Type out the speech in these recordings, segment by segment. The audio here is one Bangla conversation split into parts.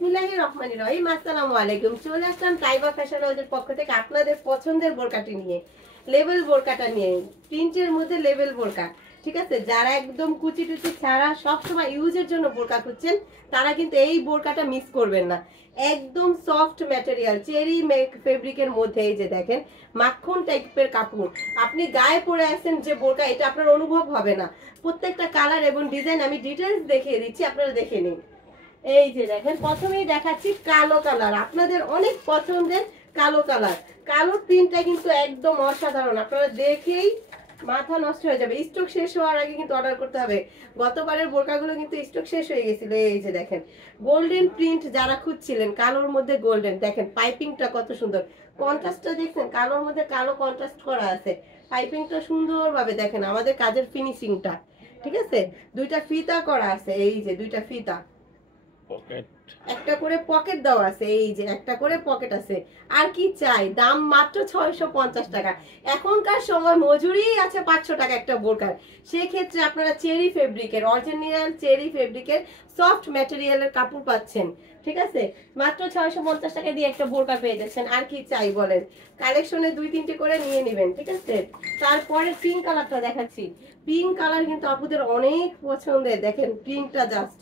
বিসমিল্লাহির রহমানির রহিম। আসসালামু আলাইকুম। চলে আসলাম তাইবা ফ্যাশন হাউসের পক্ষ থেকে আপনাদের পছন্দের বোরকাটি নিয়ে, লেভেল বোরকাটা নিয়ে, প্রিন্টের মধ্যে লেভেল বোরকা। ঠিক আছে, যারা একদম কুচি টুচি ছাড়া সবসময় ইউজের জন্য বোরকা খুঁজছেন তারা কিন্তু এই বোরকাটা মিস করবেন না। একদম সফট ম্যাটেরিয়াল, চেরি ফেব্রিকের মধ্যে। এই যে দেখেন মাখন টাইপের কাপড়, আপনি গায়ে পরে আছেন যে বোরকা, এটা আপনার অনুভব হবে না। প্রত্যেকটা কালার এবং ডিজাইন আমি ডিটেলস দেখিয়ে দিচ্ছি, আপনারা দেখে নিন। এই যে দেখেন প্রথমেই দেখাচ্ছি কালো কালার, আপনাদের অনেক পছন্দের কালো কালার। কালো প্রিন্টটা কিন্তু একদম অসাধারণ, আপনারা দেখেই মাথা নষ্ট হয়ে যাবে। স্টক শেষ হওয়ার আগে কিন্তু অর্ডার করতে হবে। গতবারের বোরকাগুলো কিন্তু স্টক শেষ হয়ে গেছিল। এই যে দেখেন গোল্ডেন প্রিন্ট যারা খুঁজছিলেন, কালোর মধ্যে গোল্ডেন, দেখেন পাইপিংটা কত সুন্দর, কন্ট্রাস্টটা দেখছেন, কালোর মধ্যে কালো কন্ট্রাস্ট করা আছে। পাইপিংটা সুন্দরভাবে দেখেন, আমাদের কাজের ফিনিশিংটা। ঠিক আছে, দুইটা ফিতা করা আছে, এই যে দুইটা ফিতা, একটা করে পকেট দেওয়া আছে, এই যে একটা করে পকেট আছে। আর কি চাই, দাম মাত্র 650 টাকা। এখনকার সময় মজুরি আছে 500 টাকা একটা বোরকার। সেই ক্ষেত্রে আপনারা চেরি ফেব্রিকের, অরিজিনাল চেরি ফেব্রিকের সফট ম্যাটেরিয়ালের কাপড় পাচ্ছেন। ঠিক আছে, মাত্র 650 টাকা দিয়ে একটা বোরকা পেয়ে যাচ্ছেন। আর কি চাই বলেন, কালেকশনে 2-3টে করে নিয়ে নেবেন। ঠিক আছে, তারপরে পিঙ্ক কালারটা দেখাচ্ছি। পিঙ্ক কালার কিন্তু আপুদের অনেক পছন্দের। দেখেন প্রিন্টটা, জাস্ট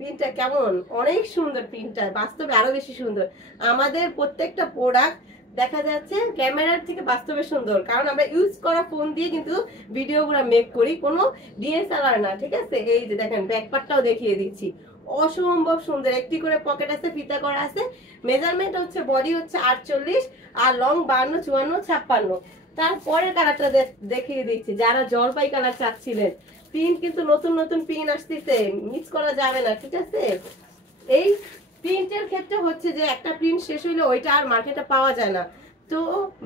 প্রিন্টটা কেমন, অনেক সুন্দর প্রিন্টটা, বাস্তবে আরো বেশি সুন্দর। আমাদের প্রত্যেকটা প্রোডাক্ট দেখা যাচ্ছে ক্যামেরার থেকে বাস্তবে সুন্দর, কারণ আমরা ইউজ করা ফোন দিয়ে কিন্তু ভিডিওগুলো মেক করি, কোনো ডিএসএলআর না। ঠিক আছে, এই যে দেখেন ব্যাকপার্টটাও দেখিয়ে দিচ্ছি, অসম্ভব সুন্দর। একটি করে পকেট আছে, ফিতা করা আছে। মেজারমেন্ট হচ্ছে বডি হচ্ছে 48 আর লং 52, 54, 56। তারপরে কালারটা দেখিয়ে দিচ্ছি, যারা জলপাই কালার চাচ্ছিলেন। প্রিন্ট কিন্তু নতুন নতুন প্রিন্ট আসতেছে, মিস করা যাবে না। ঠিক আছে, এই প্রিন্টের ক্ষেত্রে হচ্ছে যে একটা প্রিন্ট শেষ হইলে ওইটা আর মার্কেটে পাওয়া যায় না। তো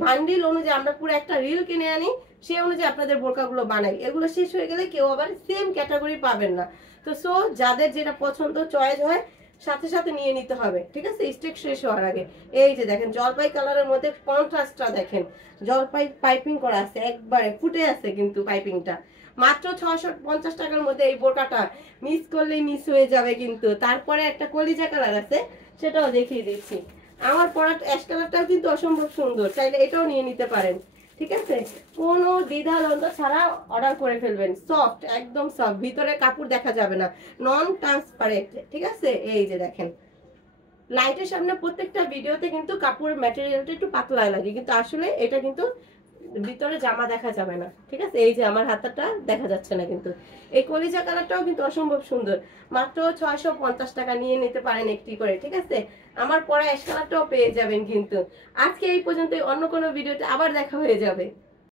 বান্ডিল অনুযায়ী আমরা পুরো একটা রিল কিনে আনি, সেই অনুযায়ী আপনাদের বোরকাগুলো বানাই। এগুলো শেষ হয়ে গেলে কেউ আবার সেম ক্যাটাগরি পাবেন না। তো সো যাদের যেটা পছন্দ চয়েস হয় সাথে সাথে নিয়ে নিতে হবে। ঠিক আছে, স্টেক শেষ হওয়ার আগে। এই যে দেখেন জলপাই কালারের মধ্যে কন্ট্রাস্টটা দেখেন, জলপাই পাইপিং করা আছে, একবারে ফুটে আছে কিন্তু পাইপিংটা। মাত্র 650 টাকার মধ্যে এই বোরকাটা মিস করলেই মিস হয়ে যাবে কিন্তু। তারপরে একটা কলিজা কালার আছে, সেটাও দেখিয়ে দিচ্ছি। আমার পরা অ্যাশ কালারটাও কিন্তু অসম্ভব সুন্দর, চাইলে এটাও নিয়ে নিতে পারেন। ঠিক আছে, কোনো দ্বিধা দ্বন্দ্ব ছাড়া অর্ডার করে ফেলবেন। সফট, একদম সফট, ভিতরে কাপড় দেখা যাবে না, নন ট্রান্সপারেন্ট। ঠিক আছে, এই যে দেখেন লাইটের সামনে প্রত্যেকটা ভিডিওতে কিন্তু কাপড়ের ম্যাটেরিয়ালটা একটু পাতলা লাগে, কিন্তু আসলে এটা কিন্তু ভিতরে জামা দেখা যাবে না। ঠিক আছে, এই যে আমার হাতাটা দেখা যাচ্ছে না, কিন্তু এই কলিজা কালারটাও কিন্তু অসম্ভব সুন্দর। মাত্র 650 টাকা, নিয়ে নিতে পারেন একটি করে। ঠিক আছে, আমার পরা অ্যাশ কালারটাও পেয়ে যাবেন কিন্তু। আজকে এই পর্যন্ত, অন্য কোনো ভিডিওতে আবার দেখা হয়ে যাবে।